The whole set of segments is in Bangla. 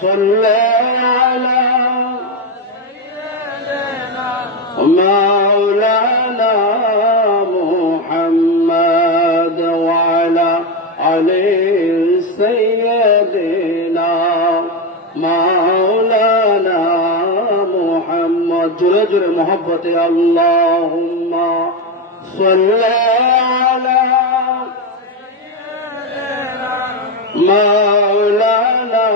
صلى على مولانا محمد وعلى علي سيدنا مولانا محمد جرے جرے محبت اللهم صل على مولانا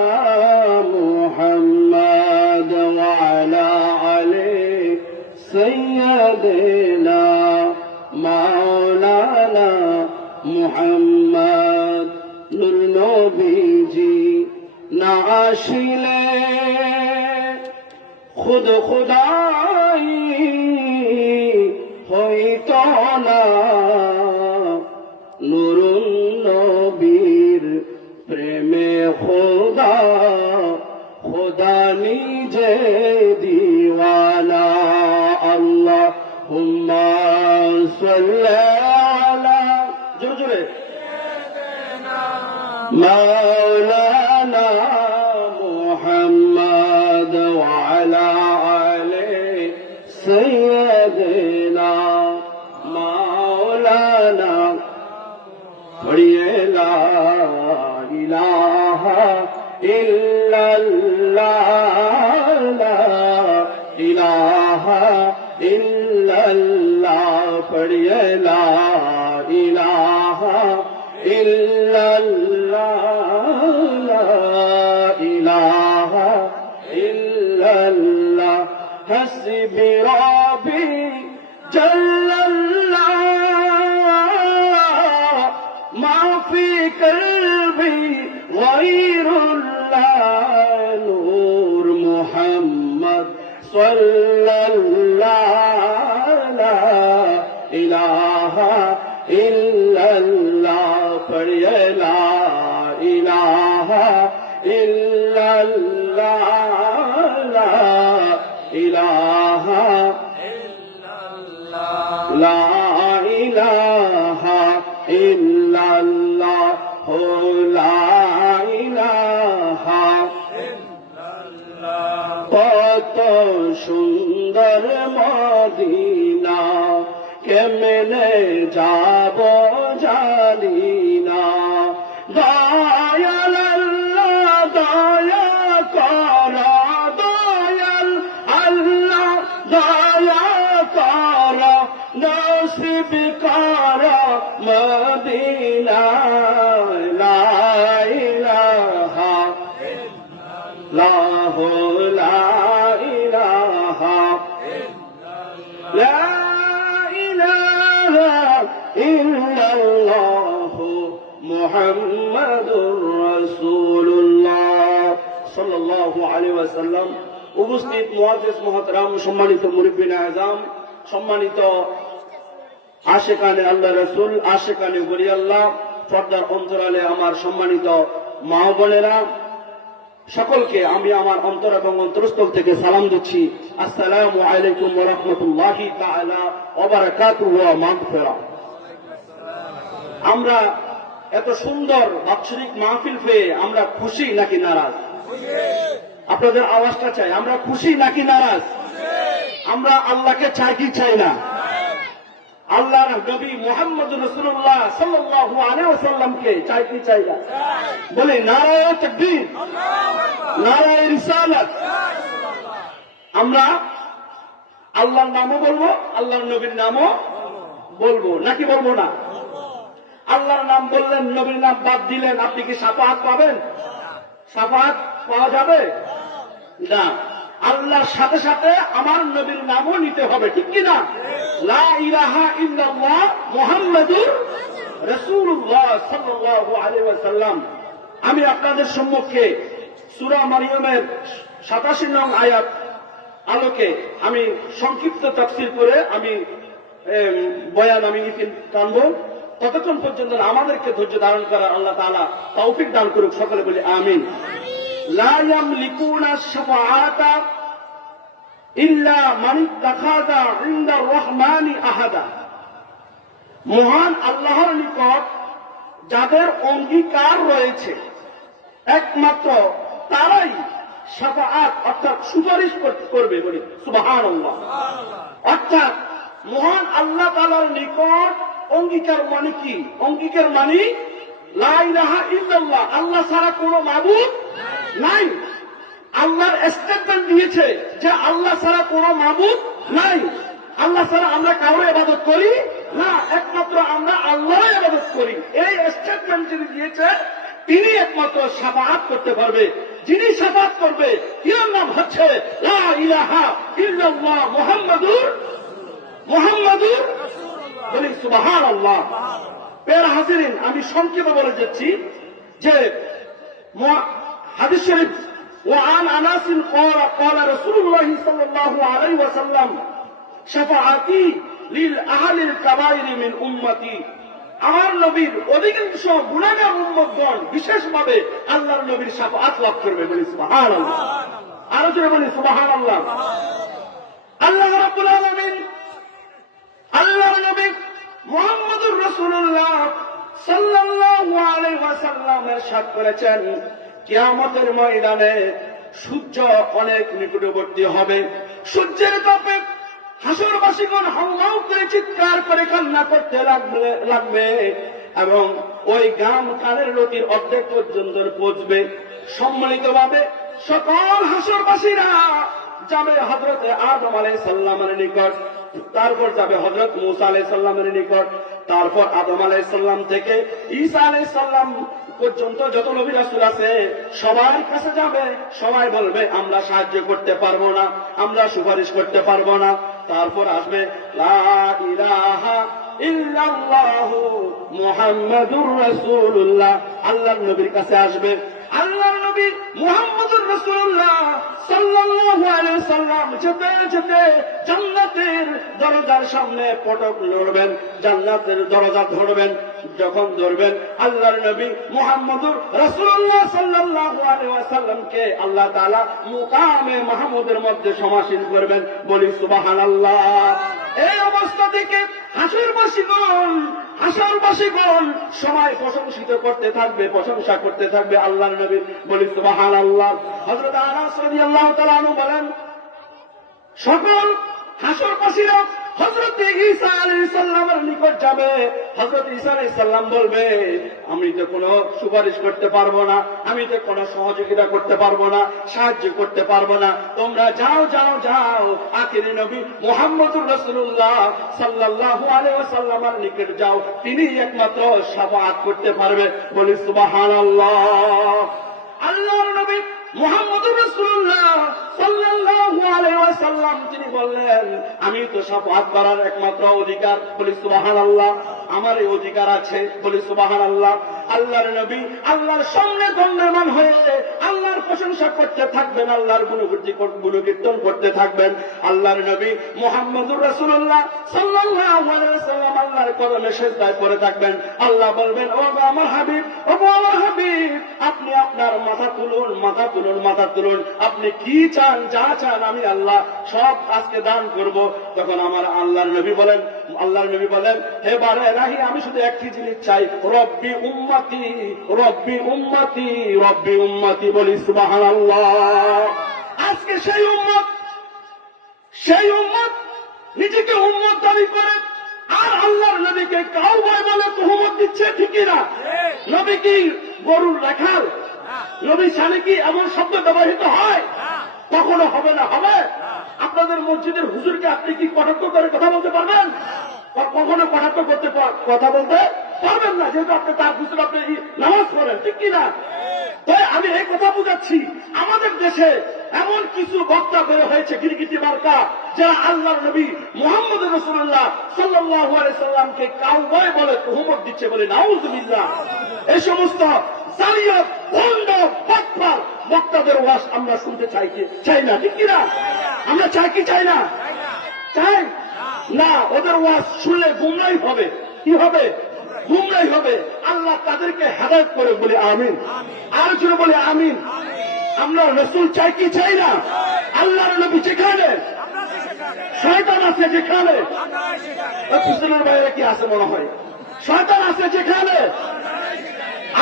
محمد وعلى علي سيدنا مولانا محمد نور নবীজি না আসিলে খুদ খুদাই হইতো না নুরুন নবীর প্রেমে খোদা খোদা নিজে দিওয়ানা আল্লাহুম্মা সাল্লি আলা জোরে জোরে مولانا محمد وعلى آله سيدنا مولانا لا إله إلا الله لا إله إلا الله لا إله إلا الله لا إله إلا الله حسبي ربي جل الله ما في قلبي غير الله نور محمد صلى الله لا إله إلا الله لا إله إلا الله لا إله إلا الله لا إله إلا الله لا إله إلا الله কত সুন্দর মদিনা কেমনে যাব জানি না দয়াল আল্লাহ দয়া কর দয়াল আল্লাহ দয়া কর নসিব কর মদিনা লা ইলাহা ইল্লাল্লাহ লা ইলাহা ইল্লাল্লাহ ইল্লাল্লাহু মুহাম্মাদুর রাসূলুল্লাহ সাল্লাল্লাহু আলাইহি ওয়াসাল্লাম। উপস্থিত মুআজ্জিজ মুহতারাম, সম্মানিত মুরব্বিন আযম, সম্মানিত আশিকানে আল্লাহ রাসূল, আশিকানে ওলি আল্লাহ, পর্দার অন্তরালে আমার সম্মানিত মা বোনেরা, সকলকে আমি আমার অন্তর এবং অন্তরস্থল থেকে সালাম দিচ্ছি। আসসালামু আলাইকুম ওয়া রাহমাতুল্লাহি তাআলা ওয়া বারাকাতুহু ওয়া মাগফিরাহ। আমরা এত সুন্দর বাৎসরিক মাহফিল পেয়ে আমরা খুশি নাকি নারাজ? আপনাদের আওয়াজটা চাই, আমরা খুশি নাকি নারাজ? আমরা আল্লাহকে চাই কি চাই না? আল্লাহর নবী মুহাম্মদুর রাসূলুল্লাহ সাল্লাল্লাহু আলাইহি ওয়াসাল্লামকে চাই কি চাই না? বলে নারায়ে তাকবীর, নারায়ে রিসালাত। আমরা আল্লাহর নামও বলবো, আল্লাহর নবীর নামও বলবো, নাকি বলবো না? আল্লাহর নাম বললেন, নবীর নাম বাদ দিলেন, আপনি কি শাফাআত পাবেন? শাফাআত পাওয়া যাবে না। আল্লাহর সাথে সাথে আমার নবীর নামও নিতে হবে, ঠিক কি না? লা ইলাহা ইল্লাল্লাহ মুহাম্মাদুর রাসূলুল্লাহ সাল্লাল্লাহু আলাইহি ওয়াসাল্লাম। আমি আপনাদের সম্মুখে সূরা মারইয়ামের 87 নং আয়াত আলোকে আমি সংক্ষিপ্ত তাফসীর করে আমি বয়ান আমি টানব। ততক্ষণ পর্যন্ত আমাদেরকে ধৈর্য ধারণ করার আল্লাহ তাআলা তৌফিক দান করুক। সকলে বলি আমিন। লা ইয়ামলিকুনা শাফাআতা ইল্লা মান ইত্তাখাযা ইনদার রহমানি আহাদা। মহান আল্লাহর নিকট যাদের অঙ্গীকার রয়েছে, একমাত্র তারাই শাফাআত অর্থাৎ সুপারিশ করবে। বলি সুবহানাল্লাহ। অর্থাৎ মহান আল্লাহ তাআলার নিকট অঙ্গীকার মানে কি? অঙ্গীকার মানে লা ইলাহা ইল্লাল্লাহ, আল্লাহ ছাড়া কোনো মাবুদ নাই। আল্লাহর স্টেটমেন্ট দিয়েছে যে আল্লাহ ছাড়া কোনো মাবুদ নাই। আল্লাহ ছাড়া আমরা কাউরে ইবাদত করি না, একমাত্র আমরা আল্লাহর ইবাদত করি। এই স্টেটমেন্ট যিনি দিয়েছে তিনি একমাত্র শাফাআত করতে পারবে। যিনি শাফাআত করবে তার নাম হচ্ছে লা ইলাহা ইল্লাল্লাহ মুহাম্মাদুর বলি সুবহানাল্লাহ। প্রিয় হাজিরিন, আমি সংক্ষেপে বলে যাচ্ছি যে হাদিস শরীফ وعن انس قال رسول الله صلى الله عليه وسلم شفاعتي للاهل الكبائر من امتي। আমার নবীর অধিকাংশ গুনাহগার উম্মতগণ বিশেষভাবে আল্লাহর নবীর শাফাআত লাভ করবে। বলি সুবহানাল্লাহ। আরো জোরে বলি সুবহানাল্লাহ। আল্লাহ রাব্বুল আলামিন আল্লাহর নবী মুহাম্মদুর রাসূলুল্লাহ সাল্লাল্লাহু আলাইহি ওয়াসাল্লাম ইরশাদ করেছেন, কিয়ামতের ময়দানে সূর্য অনেক নিকটবর্তী হবে। সূর্যের তাপে হাসরবাসীগণ হাউমাউ করে চিৎকার করে কান্না করতে লাগবে এবং ওই গাম কানের লতির অর্ধেক পর্যন্ত পৌঁছবে। সম্মিলিতভাবে সকল হাসরবাসীরা যাবে হযরতে আদম আলাইহিস সালামের নিকট, তারপর যাবে হযরত মূসা আলাইহিস সালামের নিকট, তারপর আদম আলাইহিস সালাম থেকে ঈসা আলাইহিস সালাম পর্যন্ত যত নবী রাসূল আছে সবার কাছে যাবে। সবাই বলবে আমরা সাহায্য করতে পারবো না, আমরা সুপারিশ করতে পারবো না। তারপর আসবে লা ইলাহা ইল্লাল্লাহু মুহাম্মাদুর রাসূলুল্লাহ, আল্লাহর নবীর কাছে আসবে। আল্লাহর নবী মুহাম্মদুর রাসূলুল্লাহ সাল্লাল্লাহু আলাইহি ওয়াসাল্লাম যেতে যেতে জান্নাতের দরজার সামনে পটক লড়বেন, জান্নাতের দরজা ধরবেন। যখন ধরবেন আল্লাহর নবী মুহাম্মদুর রাসূলুল্লাহ সাল্লাল্লাহু আলাইহি ওয়াসাল্লামকে আল্লাহ তাআলা মুকামে মাহমুদের মধ্যে সমাসীন করবেন। বলি সুবহানাল্লাহ। এই অবস্থা থেকে হাসরবাসীগণ সবাই প্রশংসিত করতে থাকবে, প্রশংসা করতে থাকবে আল্লাহর নবী। বলি সুবহানাল্লাহ। হযরত আনাস রাদিয়াল্লাহু তাআলা আনহু বলেন, সকল হাসরবাসীরা হযরত ঈসা আলাইহিস সালামের নিকট যাবে। হযরত ঈসা আলাইহিস সালাম বলবে, আমি তো কোনো সুপারিশ করতে পারবো না, আমি তো কোনো সহযোগিতা করতে পারবো না, সাহায্য করতে পারবো না, তোমরা যাও যাও যাও আখিরি নবী মুহাম্মদুর রাসূলুল্লাহ সাল্লাল্লাহু আলাইহি ওয়াসাল্লামের নিকট যাও, তিনি একমাত্র শাফাআত করতে পারবে। বলি সুবহানাল্লাহ। আল্লাহর নবী মুহাম্মদুর রাসূলুল্লাহ সাল্লাল্লাহু আলাইহি ওয়াসাল্লাম তিনি বললেন, আমি তো শাফাআত করার একমাত্র অধিকার। বলি সুবহানাল্লাহ। আমার এই অধিকার আছে। বলি সুবহানাল্লাহ। আল্লাহর নবী আল্লাহর সামনে দণ্ডায়মান হয়ে আল্লাহর প্রশংসা করতে থাকবেন, আল্লাহর গুণকীর্তন করতে থাকবেন। আল্লাহর নবী মুহাম্মদুর রাসূলুল্লাহ সাল্লাল্লাহু আলাইহি ওয়াসাল্লাম আল্লাহর কদমে সিজদায় পড়ে থাকবেন। আল্লাহ বলবেন, ও আমার হাবিব, ও আমার হাবিব, আপনি আপনার মাথা তুলুন, মাথা তুলুন, মাথা তুলুন। আপনি কি চান, যা চান আমি আল্লাহ সব আজকে দান করব। তখন আমার আল্লাহর নবী বলেন, হে বারে রাহি, আমি শুধু একটি জিনিস চাই, রব্বি উম্মতি, রব্বি উম্মতি, রব্বি উম্মতি। বলি সুবহানাল্লাহ। আজকে সেই উম্মত নিজেকে উম্মত দাবি করে আর আল্লাহর নবীকে কাউবয় বলে তুহমত দিচ্ছে। ঠিকই না? নবী কি গরুর রাখাল? নবী শানে কি এমন শব্দ ব্যবহৃত হয়? কখনো হবে না। হবে? আপনাদের মসজিদের হুজুরকে আপনি কি কটাক্ষ করে কথা বলতে পারবেন? কখনো কটাক্ষ করতে কথা বলতে পারবেন না, যেহেতু আপনি তার হুজুর, আপনি নামাজ পড়েন। ঠিক কিনা? তাই আমি এই কথা বুঝাচ্ছি, আমাদের দেশে এমন কিছু বক্তা বের হয়েছে গিরগিটি মার্কা, যারা আল্লাহর নবী মুহাম্মদুর রাসূলুল্লাহ সাল্লাল্লাহু আলাইহি সাল্লামকে কাউবয় বলে তুহমত দিচ্ছে। বলে নাউযুবিল্লাহ। এই সমস্ত জালিয়াত, ভণ্ড, বাটপার বক্তাদের ওয়াজ আমরা শুনতে চাই না। ঠিক কিনা? আমরা চাই কি চাই না? চাই না। ওদের ওয়াজ শুনলে গুমরাহী হবে। কি হবে? গুমরাহী হবে। আল্লাহ তাদেরকে হেদায়েত করে। বলি আমিন। আর জোরে বলি আমিন। আমরা রাসূল চাই কি চাই না? আল্লাহর নবী যেখানে, শয়তান আছে যেখানে, পিছনের বাইরে কি আছে মনে হয়, শয়তান আছে যেখানে,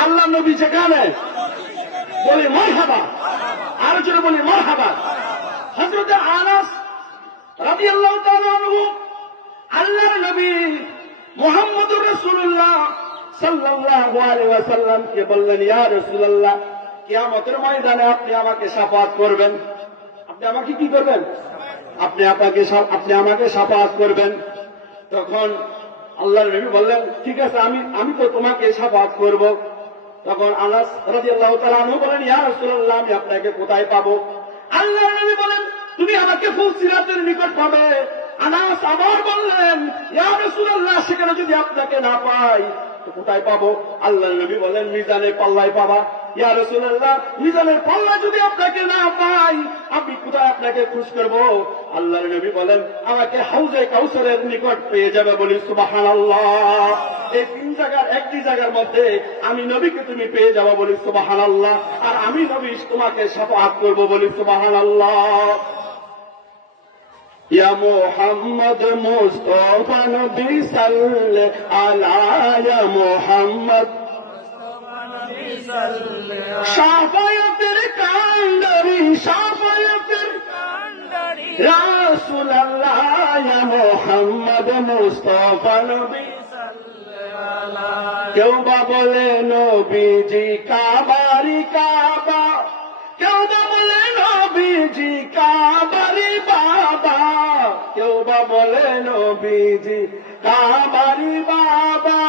আল্লাহর নবী যেখানে। বলি মারহাবা। রাদিয়াল্লাহু তাআলা আনহু আল্লাহর নবী মুহাম্মদুর রাসূলুল্লাহ সাল্লাল্লাহু আলাইহি ওয়াসাল্লামকে বললেন, ইয়া রাসূলুল্লাহ, কিয়ামতের ময়দানে আপনি আমাকে শাফাআত করবেন। আপনি আমাকে কি করবেন? আপনি আমাকে শাফাআত করবেন। তখন আল্লাহর নবী বললেন, ঠিক আছে, আমি তো তোমাকে শাফাআত করব। তখন আনাস রাদিয়াল্লাহু তাআলা আনহু বলেন, ইয়া রাসূলুল্লাহ, আমি আপনাকে কোথায় পাবো? আল্লাহর নবী বলেন, তুমি আমাকে ফুলসিরাতের নিকট পাবে। আনাস আবার বললেন, ইয়া রাসূলুল্লাহ, সেখানে যদি আপনাকে না পাই তো কোথায় পাবো? আল্লাহর নবী বলেন, মিজানের পাল্লায় পাবা। ইয়া রাসূলুল্লাহ, মিজানের পাল্লা যদি আপনাকে না পাই আমি কোথায় আপনাকে খুঁজ করব? আল্লাহর নবী বলেন, আমাকে হাউজে কাউসারের নিকট পেয়ে যাবে। বলি সুবহানাল্লাহ। এই তিন জায়গার একটি জায়গার মধ্যে আমি নবীকে তুমি পেয়ে যাবো। বলি সুবহানাল্লাহ। আর আমি নবী তোমাকে শাফাআত করব। বলি সুবহানাল্লাহ। ইয়া মুহাম্মদ মুস্তাফা নবী সাল্লে আলা, ইয়া মুহাম্মদ শাফায়াতের কান্ডারি, শাফায়াতের রাসূলুল্লাহ, ইয়া মুহাম্মদ মুস্তাফা নবী সাল্লে আলা। কেউ বা বলে নবীজি কাবারি কাবা, কেউ বা বলে নবীজি কাবারি বাবা, কেউ বা বলে নবীজি কাবারি বাবা,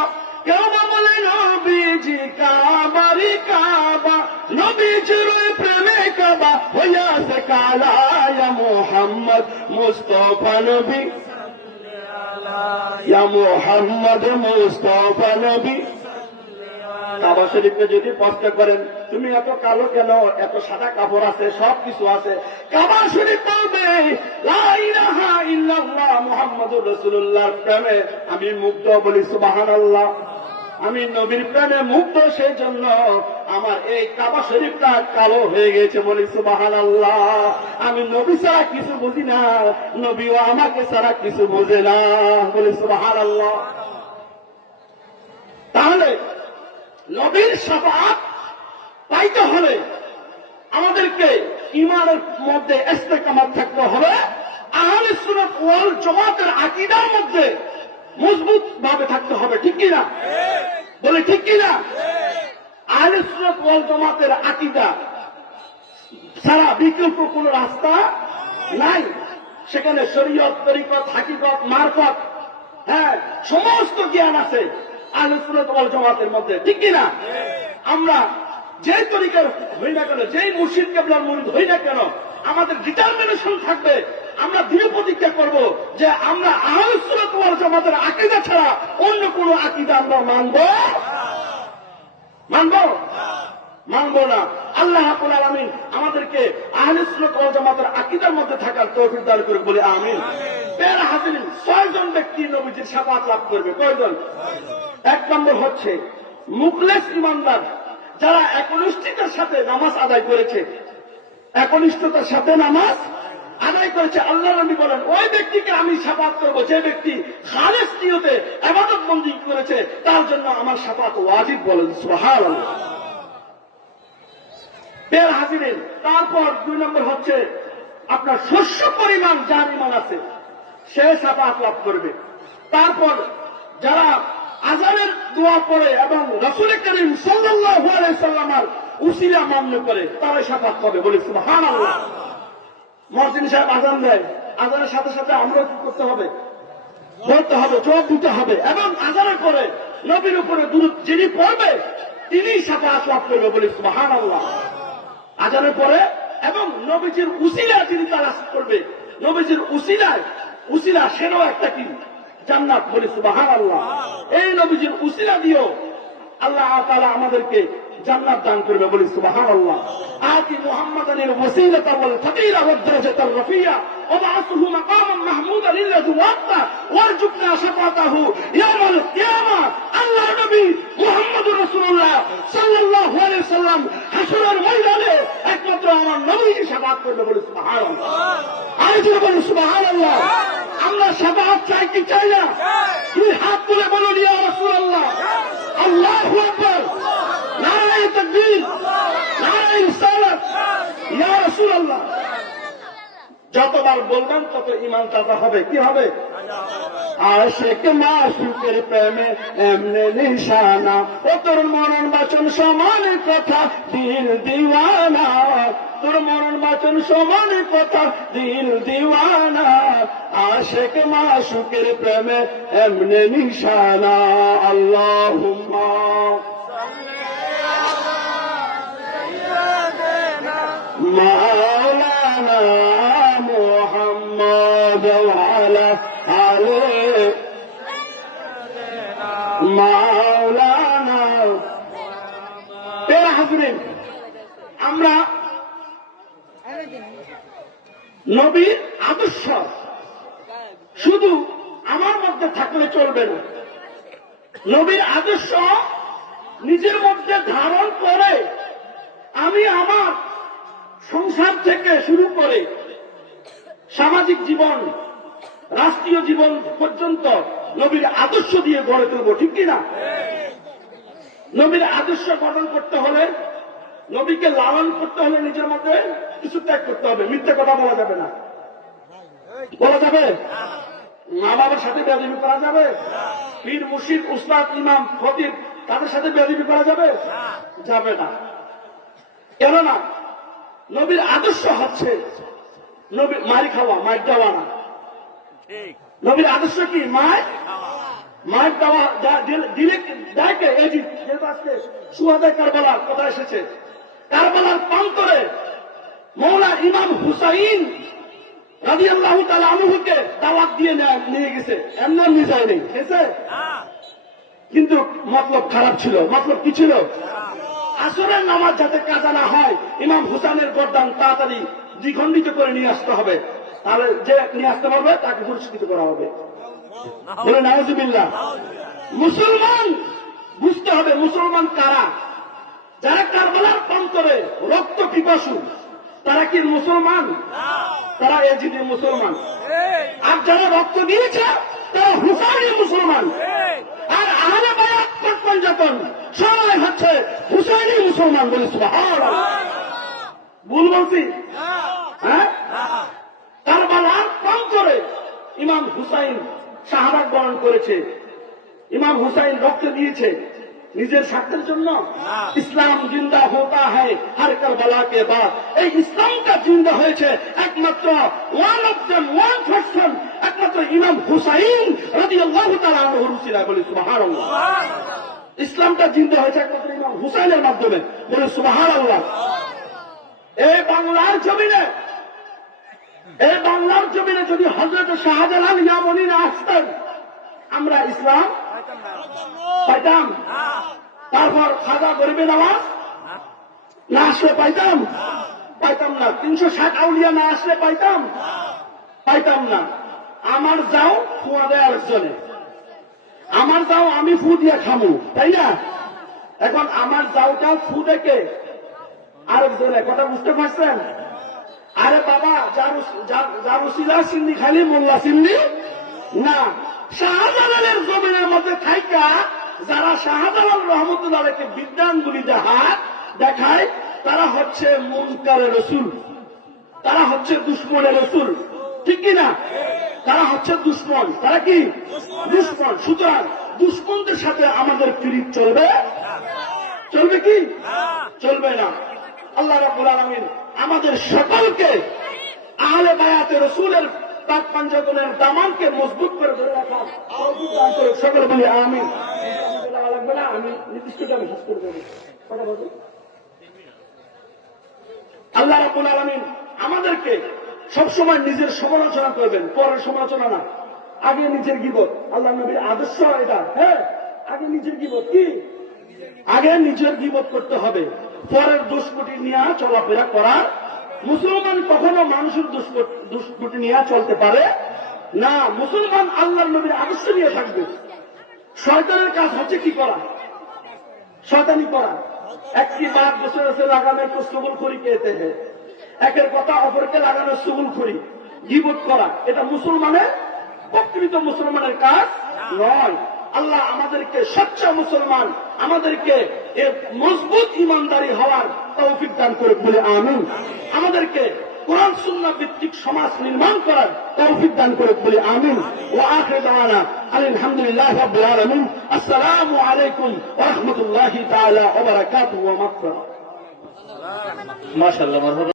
কেউ বা বলে নবীজি কাবারি কাবা। নবীজির প্রেমে কাবা হইয়াছে কালা, ইয়া মুহাম্মদ মুস্তাফা নবী সাল্লে আলা, ইয়া মুহাম্মদ মুস্তাফা নবী। কাবা শরীফকে যদি প্রশ্ন করেন, তুমি এত কালো কেন, এত সাদা কাপড় আছে, সব কিছু আছে, কাবা শরীফ বলবে লা ইলাহা ইল্লাল্লাহ মুহাম্মাদুর রাসূলুল্লাহর প্রেমে আমি মুগ্ধ। বলি সুবহানাল্লাহ। আমি নবীর প্রেমে মুগ্ধ, সেই জন্য আমার এই কাবা শরীফটা কালো হয়ে গেছে। বলি সুবহানাল্লাহ। আমি নবী ছাড়া কিছু বুঝি না, নবীও আমাকে ছাড়া কিছু বোঝে না। বলি সুবহানাল্লাহ। তাহলে নবীর শাফাআত পাইতে হলে আমাদেরকে ঈমানের মধ্যে ইস্তেকামাত থাকতে হবে। আহলে সুন্নাত ওয়াল জামাতের আকীদার মধ্যে মজবুত ভাবে থাকতে হবে। ঠিক কিনা? বলে ঠিক কিনা? আহলে সুন্নাত ওয়াল জামাতের আকীদা ছাড়া বিকল্প কোন রাস্তা নাই। সেখানে শরীয়ত, তরিকত, হাকিকত, মারফত, সমস্ত জ্ঞান আছে আহলে সুন্নাত ওয়াল জামাতের মধ্যে। ঠিক কিনা? আমরা যে তরিকার হই না কেন, যেই মুর্শিদ কেবলার মুরিদ হই না কেন, আমাদের ডিটারমিনেশন থাকবে, আমরা দৃঢ় প্রতিজ্ঞা করব যে আমরা আহলে সুন্নাত ওয়াল জামাতের আকীদা ছাড়া অন্য কোন আকীদা আমরা মানব না। আল্লাহ রাব্বুল আলামিন আমাদেরকে আহলে সুন্নাত ওয়াল জামাতের আকীদার মধ্যে থাকার তৌফিক দান করুক। বলি আমিন। প্যারা হাজিরিন, 6 জন ব্যক্তি নবীজির শাফাআত লাভ করবে। কয়জন? 1 নম্বর হচ্ছে মুখলেস ইমানদার, যারা একনিষ্ঠতার সাথে নামাজ আদায় করেছে, একনিষ্ঠতার সাথে নামাজ আদায় করেছে। আল্লাহ নবী বলেন, ওই ব্যক্তিকে আমি শাফাআত করব যে ব্যক্তি খালেস নিয়তে ইবাদত বন্দি করেছে, তার জন্য আমার শাফাআত ওয়াজিব। বলেন সুবহানাল্লাহ। বের হাজিরিন, তারপর 2 নম্বর হচ্ছে আপনার শস্য পরিমাণ যার ঈমান আছে সে শাফাআত লাভ করবে। তারপর যারা আযানের দোয়া পড়ে এবং রাসূল করিম সাল্লাল্লাহু আলাইহি সাল্লামের উসিলা মান্য করে, তারা শাফাআত পাবে। বলি সুবহানাল্লাহ। মুয়াজ্জিন সাহেব আযান দেয়, আযানের সাথে সাথে আমরা কি করতে হবে? বলতে হবে, জবাব দিতে হবে। এবং আযানের পরে নবীর উপরে দুরূদ যিনি পড়বে তিনি শাফাআত লাভ করবে। বলি সুবহানাল্লাহ। আযানের পরে এবং নবীজির উসিলা যিনি তালাশ করবে, নবীজির উসিলা সেটাও একটা কি? জান্নাত। বলি সুবহানাল্লাহ। এই নবীজির উসিলা দিও আল্লাহ তাআলা আমাদেরকে জান্নাত দান করবে। বলি সুবহানাল্লাহ। আতি মুহাম্মাদানিল ওয়াসিলাতা ওয়াল ফাদিলা ওয়াদ দারাজাতার রাফিয়া ওয়া বা'আথহু মাকামান মাহমুদান আল্লাযী ওয়া'তা ওয়ারজুকনা শাফাআতাহু ইয়াউমাল কিয়ামা। আল্লাহ নবী মুহাম্মদুর রাসূলুল্লাহ সাল্লাল্লাহু আলাইহি সাল্লাম হাসরের ময়দানে একমাত্র আমার নবীকে শাফাআত করবে। বলি সুবহানাল্লাহ। আরেকটু বলি সুবহানাল্লাহ। আমরা শাফাআত চাই কি চাই না? দুই হাত তুলে বলুন, ইয়া রাসূলুল্লাহ। আল্লাহু আকবার। নারায়ে তাকবীর, নারায়ে রিসালাত, ইয়া রাসূলুল্লাহ। যতবার বলবেন তত ঈমান তাজা হবে। কি হবে? আশিক মাশুকের প্রেমে এমনে নিশানা, ও তোর মরণ বাচন সমান কথা দিল দিওয়ানা, তোর মরণ বাচন সমান কথা দিল দিওয়ানা, আশিক মাশুকের প্রেমে এমনে নিশানা। আল্লাহুম্মা মাওলানা মুহাম্মদ ওয়া আলা আলি মাওলানা। হাজরিন, আমরা নবীর আদর্শ শুধু আমার মধ্যে থাকলে চলবে না, নবীর আদর্শ নিজের মধ্যে ধারণ করে আমি আমার সংসার থেকে শুরু করে সামাজিক জীবন, রাষ্ট্রীয় জীবন পর্যন্ত নবীর আদর্শ দিয়ে গড়ে তুলব। ঠিক কিনা? নবীর আদর্শ গঠন করতে হলে, নবীকে লালন করতে হলে নিজের মধ্যে কিছু ত্যাগ করতে হবে। মিথ্যে কথা বলা যাবে না। বলা যাবে? মা বাবার সাথে বেয়াদবি করা যাবে? পীর মুর্শিদ উস্তাদ ইমাম খতিব তাদের সাথে বেয়াদবি করা যাবে? যাবে না। কেননা নবীর আদর্শ হচ্ছে নবীর মারি খাওয়া, মায়ের দেওয়া না। নবীর আদর্শ কি? মায়ের দেওয়া দিলে দেখে। এই যেহেতু আজকে সুহাদায়ে কারবালার কথা এসেছে, কারবালার প্রান্তরে মৌলা ইমাম হুসাইন রাদিয়াল্লাহু তাআলা আনহুকে দাওয়াত দিয়ে নিয়ে গেছে, এমন নিজাই নেই, গেছে। কিন্তু মতলব খারাপ ছিল। মতলব কি ছিল? আসরের নামাজ যাতে কাজা না হয়, ইমাম হুসাইনের গর্দান তাড়াতাড়ি দ্বিখণ্ডিত করে নিয়ে আসতে হবে, তাহলে যে নিয়ে আসতে পারবে তাকে পুরস্কৃত করা হবে। বলে নাউজুবিল্লাহ। মুসলমান বুঝতে হবে মুসলমান কারা। যারা কারবালার প্রান্তরে রক্ত পিপাসু তারা কি মুসলমান? তারা এজিদি মুসলমান। আর যারা রক্ত দিয়েছে তারা হুসাইনি মুসলমান। আর আহলে বায়াত পঞ্জাতন সবাই হচ্ছে হুসাইনি মুসলমান। বলে সুবহানাল্লাহ। ভুল বলছি? হ্যাঁ, কারবালার প্রান্তরে ইমাম হুসাইন শাহাদাত বরণ করেছে। ইমাম হুসাইন রক্ত দিয়েছে নিজের স্বার্থের জন্য। ইসলাম জিন্দা হতা হ্যায় হর কারবালা কে বাদ। এই ইসলামটা জিন্দা হয়েছে একমাত্র ওয়ান পারসন, একমাত্র ইমাম হুসাইন রাদিয়াল্লাহু তাআলা আনহুর উসিলায়। বলে সুবহানাল্লাহ। ইসলামটা জিন্দা হয়েছে একমাত্র ইমাম হুসাইনের মাধ্যমে। বলে সুবহানাল্লাহ। এই বাংলার জমিনে যদি হযরত শাহজালাল ইয়ামানি না আসতেন আমরা ইসলাম পাইতাম? তারপর খাজা গরিবে নওয়াজ না আসলে পাইতাম না? 360 আউলিয়া না আসলে পাইতাম না। আমার যাও ফুয়া দেয় আরেকজনে, আমার যাও আমি ফু দিয়ে খামু, তাই না? এখন আমার যাওটা ফু দেখে আরেকজনে। কথা বুঝতে পারছেন? আরে বাবা, যার উসিলা সিন্নি খালি মোল্লা সিন্নি না। শাহজালালের জমিনের মধ্যে থাইকা যারা শাহজালাল রহমতুল্লাহকে বিদ্যাঙ্গুলি হাত দেখায় তারা হচ্ছে মুনকারে রসুল, তারা হচ্ছে দুশ্মনের রসুল। ঠিক কিনা? তারা হচ্ছে দুশ্মন। তারা কি? দুশ্মন। সুতরাং দুশ্মনদের সাথে আমাদের ফিরিত চলবে কি? চলবে না। আল্লাহ রাব্বুল আলামিন আমাদের সকলকে আহলে বায়াতে রসুলের পাক পাঞ্জাতনের দামানকে মজবুত করে ধরে রাখা সকল বলি আমিন। লাগবে না, আমি নির্দিষ্ট টাইমে শেষ করে দেবো। কথা বলবো। আল্লাহ রাব্বুল আলামিন আমাদেরকে সবসময় নিজের সমালোচনা করবেন, পরের সমালোচনা না। আগে নিজের গীবত। আল্লাহ নবীর আদর্শ এটা। হ্যাঁ, আগে নিজের গীবত। কি? আগে নিজের গীবত করতে হবে, পরের দুষ্কৃতি নিয়ে চলাফেরা করার। মুসলমান কখনো মানুষের দুষ্কৃতি নিয়ে চলতে পারে না। মুসলমান আল্লাহ নবীর আদর্শ নিয়ে থাকবে। শয়তানের কাজ হচ্ছে কি করা? শয়তানি করা। একটি বাদ বসে লাগানো একটু সুগুল খড়ি খেতে হয়, একের কথা অপরকে লাগানো সুগুল খড়ি, গীবত করা। এটা মুসলমানের, প্রকৃত মুসলমানের কাজ নয়। আল্লাহ আমাদেরকে সচ্চা মুসলমান, আমাদেরকে মজবুত ইমানদারি হওয়ার তৌফিক দান করে বলে আমিন। আমাদেরকে কোরআন সুন্নাহ ভিত্তিক সমাজ নির্মাণ করার তৌফিক দান করে বলি আমিন। ওয়া আখিরু দাওয়ানা আলহামদুলিল্লাহি রাব্বিল আলামিন। আসসালামু আলাইকুম ওয়া রাহমাতুল্লাহি তাআলা ওয়া বারাকাতুহু ওয়া মাগফিরাহ। মাশাআল্লাহ।